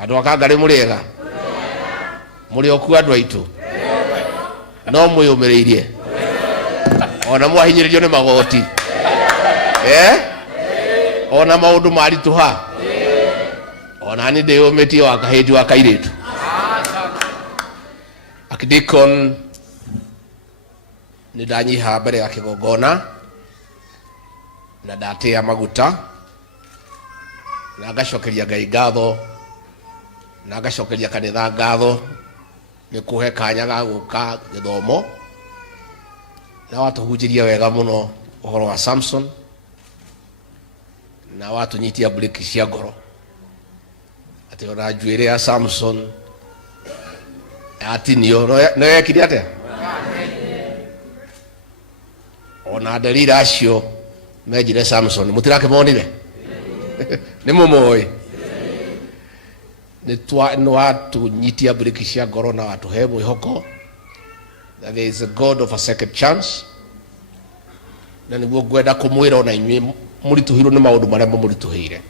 Andu akangari muriega muri oku andu aitu no mwiyumiriirie ona mwahinyiririo ni magoti ona maundu marituha ona ni ndiyumitie wa kahindi wa kairitu akidikon ni ndanyiha mbere ya kigongona na ndatia maguta na ngacokeria Ngai ngatho na ngacokeria kanitha ngatho ni kuhe kanya ga guka githomo na watuhunjiria wega muno uhoro wa Samson na watunyitia breki cia ngoro ati ona njuire ya Samson atinio no yekire atia ona Delila acio mejire Samson mutirake monire ni mumoi ni watu nyitia breki cia ngoro na watu he mwihoko that there is a God of a second chance na niguo ngwenda kumwira ona inyuĩ murituhirwo ni maundu maria murituhire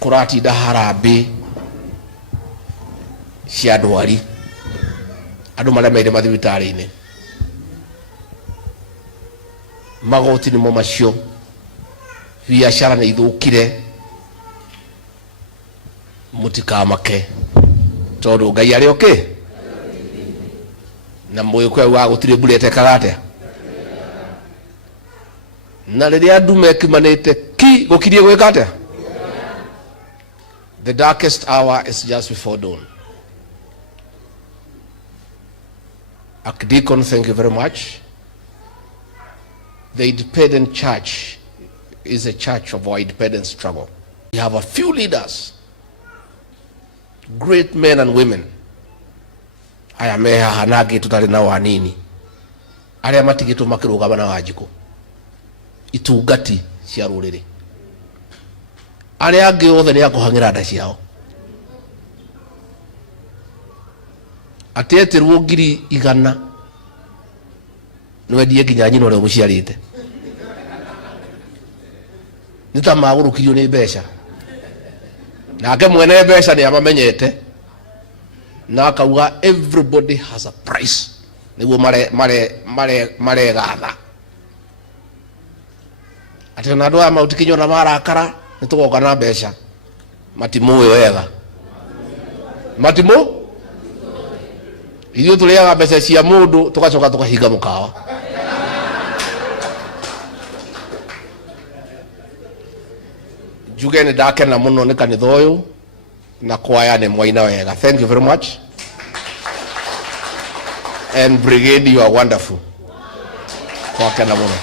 kuratinda harambe cia ndwari andu maria maire mathibitari-ini magoti nimo macio biashara ni ithukire mutikamake tondu Ngai ari okay na moyo kwa wa gutire burete kagate na riria andu mekimanite ki gukirie gwikate the darkest hour is just before dawn. Archdeacon, thank you very much. The independent church is a church of our independent struggle. We have a few leaders, great men and women. Aya meha hanagi tutari na wanini. Aria matigitu makirugama na Wanjiku. Itungati cia ruriri. Aria angi othe ni akuhangira nda ciao. Atetirwo ngiri 100 niwendie nginya nyina uria muciarite nita magurukirio ni mbeca nake mwene mbeca ni amamenyete na akauga everybody has a price niguo mare gatha ati na andu aya mautikinyo na marakara nitugoka na mbeca matimuwe wega matimu ithuĩ tũrĩaga mbeca cia mũndũ tugacoka tukahinga mũkawa njuge nĩ ndakena mũno nĩ kanitha ũyũ na kwaya nĩ mwaina wega. Thank you very much and brigade, you are wonderful. Kwakena mũno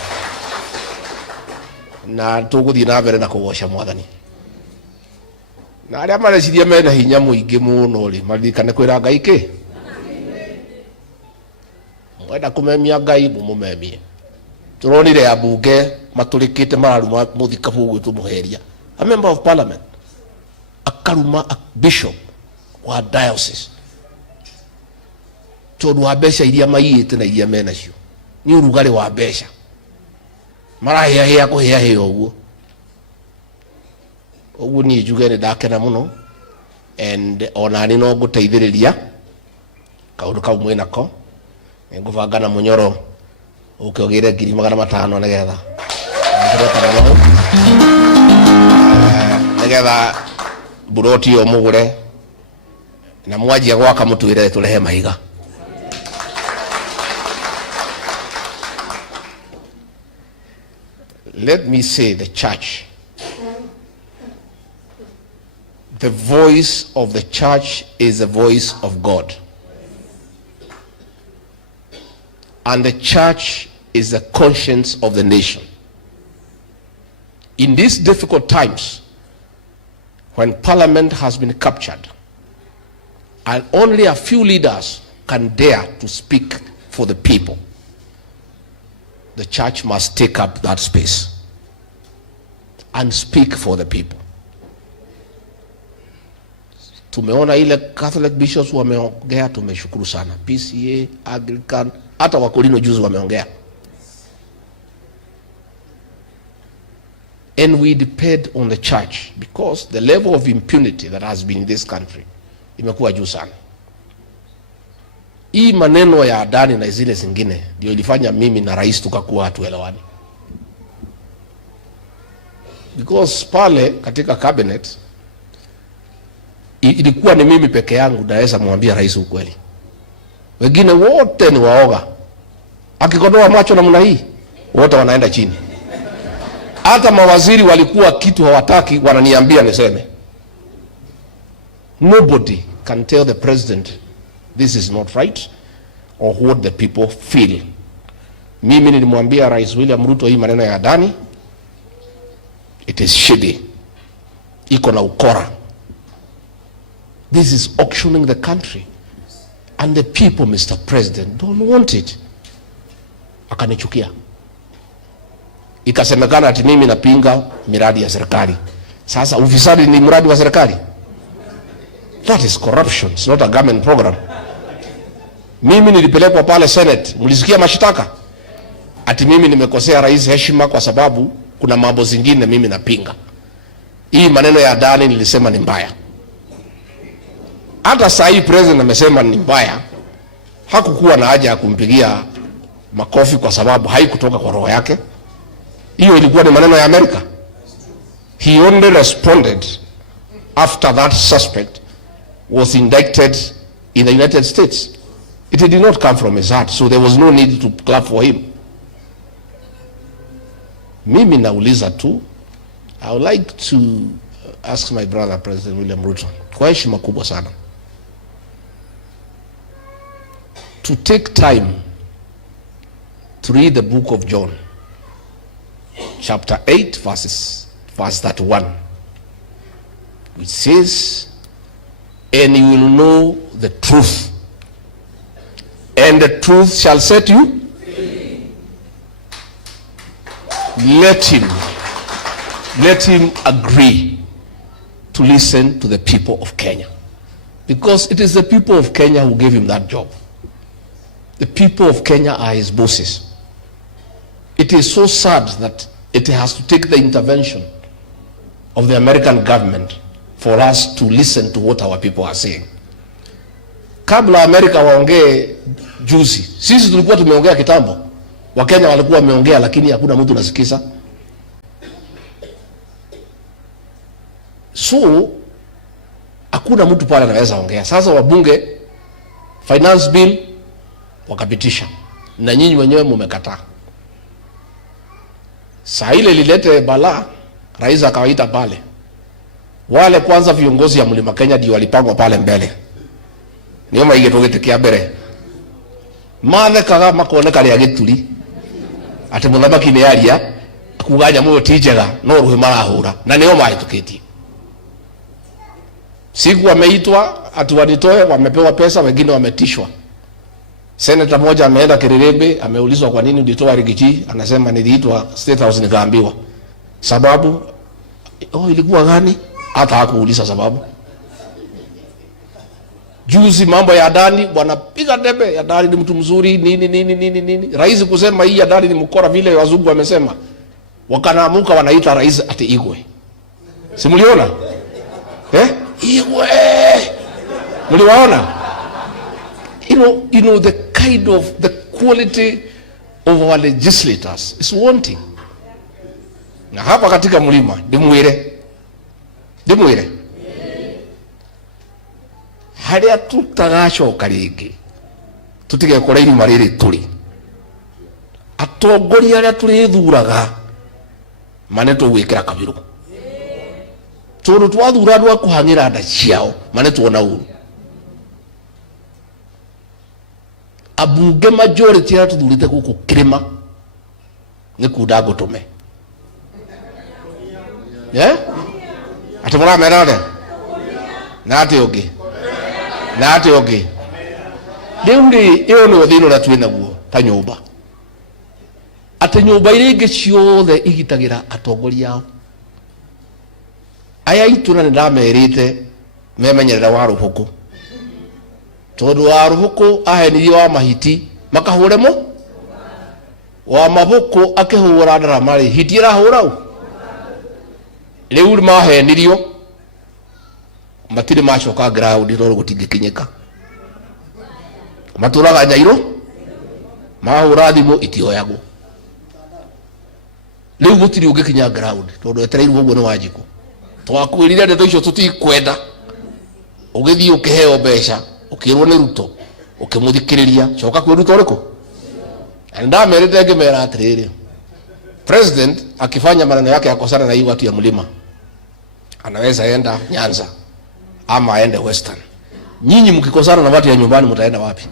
na tũgũthiĩ na mbere na kũgoca Mwathani na arĩa mareciria mena hinya mũingĩ mũno rĩ maririkane kwĩra Ngai kĩ wenda kumemia Ngai mumemie. Turonire abunge maturikite mararuma muthikabu gwitu muheria, a member of parliament akaruma a bishop wa diocese tondu wa mbeca iria maiyite na iria menacio ni urugari wa mbeca marahia kuhia uguo ni njuge ni ndakena muno and onani no nguteithiriria kaundu kau mwinako nguvanga na munyoro ukiogire 500 nigetha nigetha buroti yo mugure na mwanjia gwaka mutwire turehe mahiga. Let me say the church, the voice of the church is the voice of God. And the church is the conscience of the nation. In these difficult times, when parliament has been captured, and only a few leaders can dare to speak for the people, the church must take up that space and speak for the people. Tumeona ile Catholic bishops wameongea, tumeshukuru sana. PCA, Anglican, hata Wakorino juzi wameongea. And we depend on the church because the level of impunity that has been in this country imekuwa juu sana. Hii maneno ya Adani na zile zingine ndio ilifanya mimi na rais tukakuwa hatuelewani. Because pale katika cabinet ilikuwa ni mimi peke yangu naweza mwambia rais ukweli. Wengine wote ni waoga. Akikodoa macho namna hii wote wanaenda chini. Hata mawaziri walikuwa kitu hawataki wananiambia niseme. Nobody can tell the president this is not right or what the people feel. Mimi nilimwambia Rais William Ruto hii maneno ya Adani, it is shady. Iko na ukora. This is auctioning the country. And the people, Mr. President, don't want it. Akanichukia. Ikasemekana ati mimi napinga miradi ya serikali. Sasa ufisadi ni mradi wa serikali? That is corruption. It's not a government program. Mimi nilipelekwa pale Senate. Mlisikia mashitaka? Ati mimi nimekosea rais heshima kwa sababu kuna mambo zingine mimi napinga. Hii maneno ya Adani nilisema ni mbaya. Hata saa hii president amesema ni mbaya. Hakukuwa na haja ya kumpigia makofi kwa sababu haikutoka kwa roho yake. Hiyo ilikuwa ni maneno ya Amerika. He only responded after that suspect was indicted in the United States. It did not come from his heart, so there was no need to clap for him. Mimi nauliza tu, I would like to ask my brother President William Ruto, kwa heshima kubwa sana, to take time to read the book of John, chapter 8, verse 31, which says, and you will know the truth, and the truth shall set you free. Let him agree to listen to the people of Kenya, because it is the people of Kenya who gave him that job. The people of Kenya are his bosses. It is so sad that it has to take the intervention of the American government for us to listen to what our people are saying. Kabla Amerika waongee juzi, sisi tulikuwa tumeongea kitambo. Wakenya walikuwa wameongea lakini hakuna mtu nasikiza. So hakuna mtu pale anaweza ongea. Sasa wabunge finance bill wakapitisha na nyinyi wenyewe mmekataa. Saa ile lilete bala, rais akawaita pale. Wale kwanza viongozi ya Mlima Kenya ndio walipangwa pale mbele. Niyo maigetoge kia mbere. Mathe kaga makoneka ria gituri. Ati muthamaki ni aria kuganya muyo tijega no ruhe marahura na niyo mahitukitie. Siku wameitwa ati wanitoe, wamepewa pesa, wengine wametishwa. Senator moja ameenda Kirerembe, ameulizwa kwa nini ulitoa Rigiji, anasema niliitwa State House nikaambiwa. Sababu ilikuwa gani? Hata hakuuliza sababu. Juzi mambo ya Adani wanapiga debe, Adani ni mtu mzuri nini. Rais kusema hii Adani ni mkora vile wazungu wamesema. Wakanaamuka wanaita rais ati Igwe. Si mliona? Igwe. Mliwaona? You know the kind of the quality of our legislators is wanting. Na hapa katika mlima ndimwire haria tutagacoka ringi tutige kora irima riri turi atongoria aria turithuraga mane tugwikira kabiru tondu twathura andu akuhangira nda ciao mane tuona uru abunge majority ya tuthurite guku kirima ni kunda gutume ati mura merade na ati ogi deuri iyo no thino na twina guo ta nyumba ati nyumba ile ingi ciothe igitagira atongoria ao aya ituna ndamerite memenyerera wa ruhuku tondu wa ruhuku ahenirie wa mahiti makahure wa mabuku akihura ndara mari hitira hura riu mahenirio matire macoka ground ro gutingikinyika maturaga Nyairo mahura thimu itioyago riu gutiri ungikinya ground tondu etereirwo uguo ni Wanjiku twakwirire ndeto icio tutikwenda ugithii ukiheo mbeca ukirwo ni Ruto ukimuthikiriria coka kwi Ruto riko ndamerete ngimera atiriri president akifanya maneno yake ya kosana na hii watu ya mlima anaweza enda Nyanza ama aende Western. Nyinyi mkikosana na watu ya nyumbani mtaenda wapi?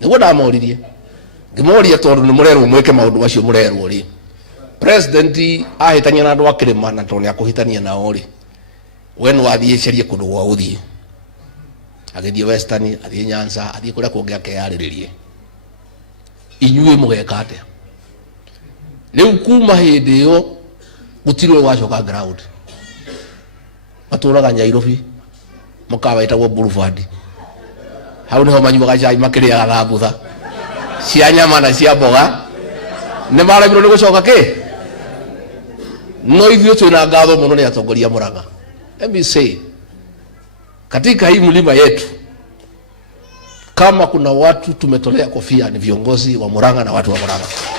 Niguo ndamoririe ngimoria tondu ni murerwo mweke maundu acio murerwo ri president ahitania na andu akirima na tondu akuhitania na ori we no athie cerie kundu gwa uthie agithie Western athie Nyanza athie kuria kungi akeyariririe inyue mugeka atia riu kuma hindi yo gutirwe wacoka ground maturaga Nyairobi mukawa itagwo Boulevard hau niho manyuaga cai makiriaga thambutha cia nyama na cia mboga ni maramirwo ni gucoka ki no ithio twina ngatho muno ni atongoria Murang'a. Let me say katika hii mlima yetu kama kuna watu tumetolea kofia ni viongozi wa Murang'a na watu wa Murang'a.